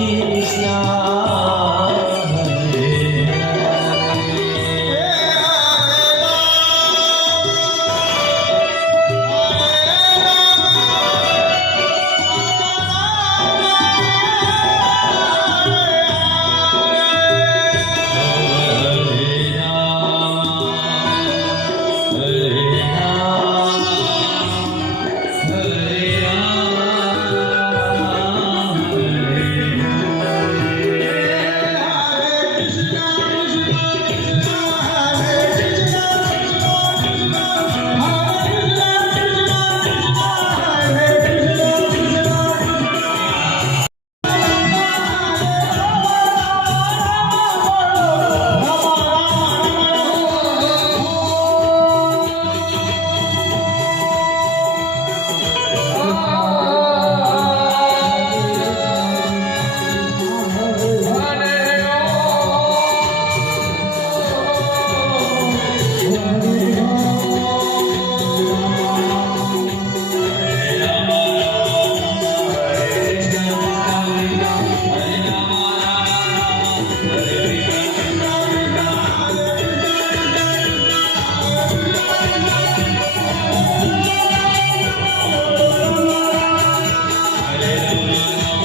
Krishna.